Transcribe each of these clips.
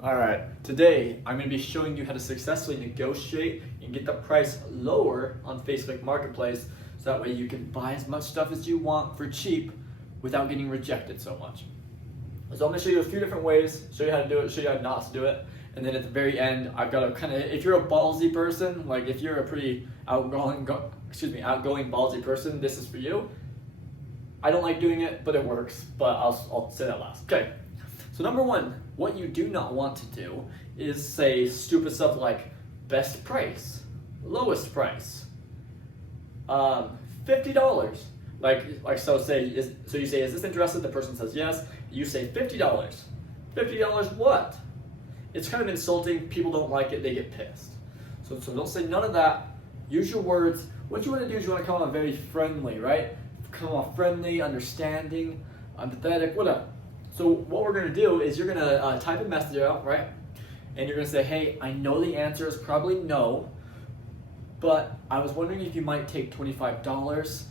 Alright, today I'm going to be showing you how to successfully negotiate and get the price lower on Facebook Marketplace so that way you can buy as much stuff as you want for cheap without getting rejected so much. So I'm going to show you a few different ways, show you how to do it, show you how not to do it, and then at the very end I've got to kind of, if you're a ballsy person, like if you're a pretty outgoing ballsy person, this is for you. I don't like doing it, but it works, but I'll say that last. Okay. So number one, what you do not want to do is say stupid stuff like best price, lowest price, $50. So you say, is this interested? The person says yes. You say $50. $50 what? It's kind of insulting. People don't like it. They get pissed. So don't say none of that. Use your words. What you want to do is you want to come off very friendly, right? Come off friendly, understanding, empathetic, whatever. So what we're going to do is you're going to type a message out, right? And you're going to say, hey, I know the answer is probably no, but I was wondering if you might take $25.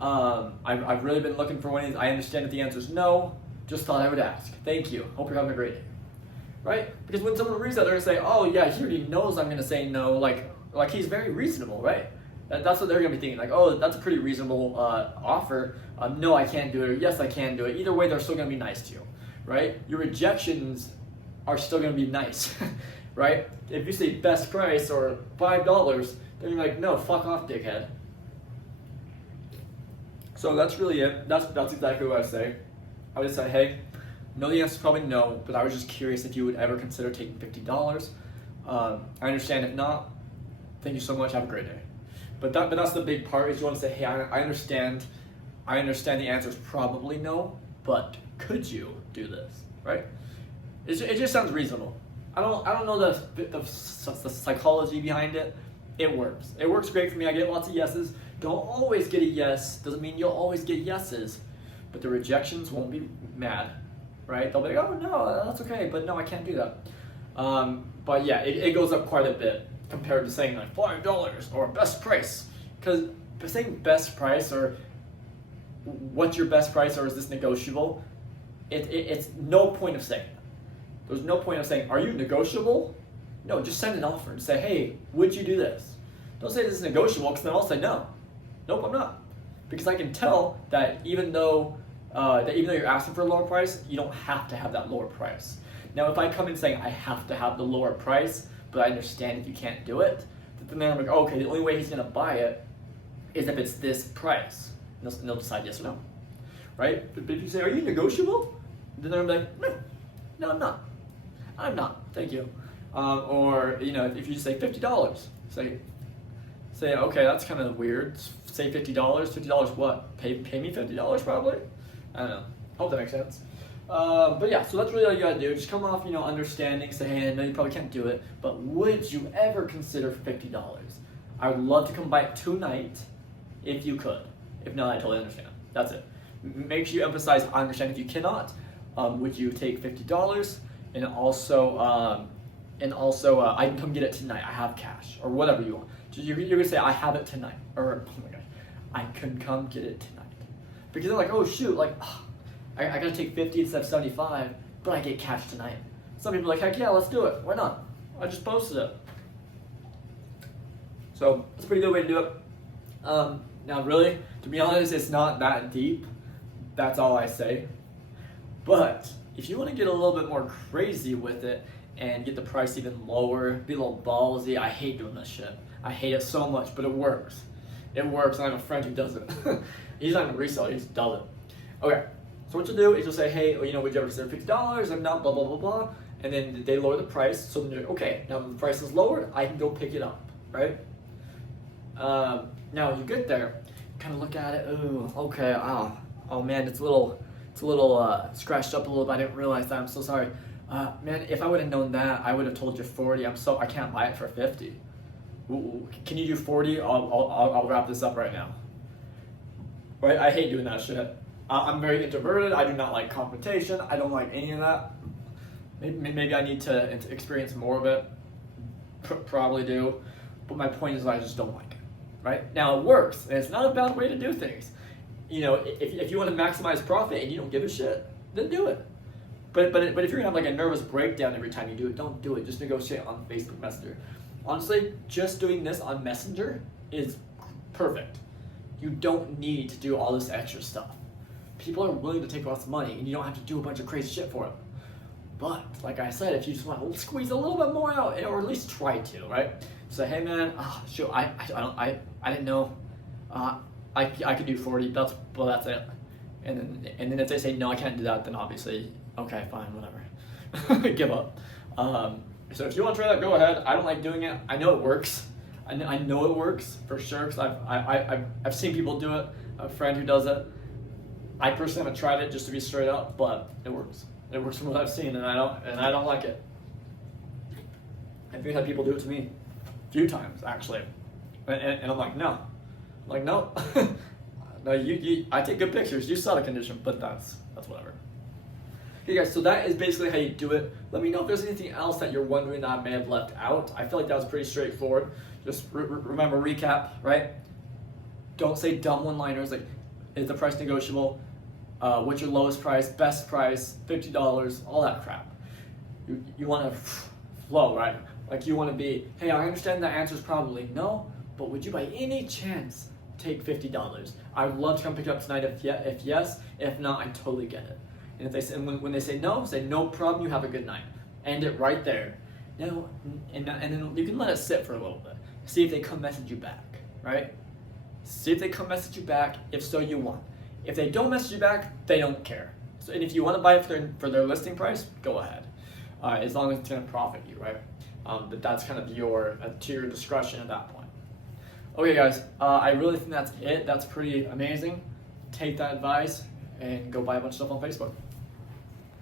I've really been looking for one of these. I understand that the answer is no. Just thought I would ask. Thank you. Hope you're having a great day. Right? Because when someone reads that, they're going to say, oh yeah, he already knows I'm going to say no. Like he's very reasonable, right? That's what they're going to be thinking. Like, oh, that's a pretty reasonable offer. No, I can't do it. Or yes, I can do it. Either way, they're still going to be nice to you, right? Your rejections are still going to be nice, right? If you say best price or $5, then you're like, no, fuck off, dickhead. So that's really it. That's exactly what I say. I would say, hey, no, the answer is probably no, but I was just curious if you would ever consider taking $50. I understand if not. Thank you so much. Have a great day. But that's the big part is you want to say, hey, I understand the answer is probably no, but could you do this, right? It just sounds reasonable. I don't know the psychology behind it. It works. It works great for me. I get lots of yeses. Don't always get a yes. Doesn't mean you'll always get yeses, but the rejections won't be mad, right? They'll be like, oh no, that's okay, but no, I can't do that. But yeah, it goes up quite a bit compared to saying like $5 or best price, because saying best price or what's your best price or is this negotiable, it's no point of saying that. There's no point of saying, are you negotiable? No, just send an offer and say, hey, would you do this? Don't say this is negotiable, because then I'll say no. Nope, I'm not, because I can tell that even though you're asking for a lower price, you don't have to have that lower price. Now if I come in saying I have to have the lower price, but I understand if you can't do it, then I'm like, oh, okay, the only way he's gonna buy it is if it's this price. And they'll decide yes or no, right? But if you say, are you negotiable? Then they're like, no, I'm not. I'm not, thank you. Or, if you say $50, say, okay, that's kind of weird. Say $50, $50 what? Pay me $50 probably? I don't know, hope that makes sense. But yeah, so that's really all you gotta do. Just come off, understanding, say, hey, I know you probably can't do it, but would you ever consider $50? I would love to come by tonight if you could. If not, I totally understand. That's it. Make sure you emphasize, I understand if you cannot. Would you take $50? And also, I can come get it tonight. I have cash, or whatever you want. You're gonna say, I have it tonight, or oh my gosh, I can come get it tonight. Because they're like, oh shoot, like, I gotta take 50 instead of 75, but I get cash tonight. Some people are like, heck yeah, let's do it. Why not? I just posted it. So it's a pretty good way to do it. Now really, to be honest, it's not that deep. That's all I say. But if you want to get a little bit more crazy with it and get the price even lower, be a little ballsy, I hate doing this shit. I hate it so much, but it works. It works, and I have a friend who does it. He's not even a reseller, he just does it. Okay, so what you'll do is you'll say, hey, would you ever consider $50? I'm not, blah, blah, blah, blah. And then they lower the price, so then you're like, okay, now that the price is lowered, I can go pick it up, right? Now you get there, kind of look at it, ooh, okay, oh man, it's a little scratched up a little bit. I didn't realize that. I'm so sorry. Man, if I would have known that, I would have told you 40. I can't buy it for 50. Ooh, can you do 40? I'll wrap this up right now. Right? I hate doing that shit. I'm very introverted. I do not like confrontation. I don't like any of that. Maybe I need to experience more of it. Probably do. But my point is I just don't like it. Right? Now it works, and it's not a bad way to do things. If you want to maximize profit and you don't give a shit, then do it. But if you're gonna have like a nervous breakdown every time you do it, don't do it. Just negotiate on Facebook Messenger. Honestly, just doing this on Messenger is perfect. You don't need to do all this extra stuff. People are willing to take lots of money, and you don't have to do a bunch of crazy shit for them. But like I said, if you just want to squeeze a little bit more out, or at least try to, right? Say, hey man, shoot, I didn't know, I could do 40. That's it. And then if they say no, I can't do that, then obviously, okay, fine, whatever, give up. So if you want to try that, go ahead. I don't like doing it. I know it works. I know it works for sure because I've seen people do it. A friend who does it. I personally haven't tried it, just to be straight up, but it works. It works from what I've seen, and I don't like it. I've had people do it to me a few times actually, and I'm like, no, no, I take good pictures. You saw the condition, but that's whatever. Okay guys, so that is basically how you do it. Let me know if there's anything else that you're wondering that I may have left out. I feel like that was pretty straightforward. Just remember, recap, right? Don't say dumb one-liners like, is the price negotiable? What's your lowest price, best price, $50, all that crap. You want to flow, right? Like you want to be, hey, I understand the answer is probably no, but would you by any chance take $50? I would love to come pick it up tonight if yes. If not, I totally get it. And if they say, when they say no, say no problem. You have a good night. End it right there. Now, and then you can let it sit for a little bit. See if they come message you back, right? See if they come message you back. If so, you won. If they don't message you back, they don't care. So, and if you want to buy it for their listing price, go ahead. As long as it's going to profit you, right? But that's kind of to your discretion at that point. Okay, guys. I really think that's it. That's pretty amazing. Take that advice and go buy a bunch of stuff on Facebook.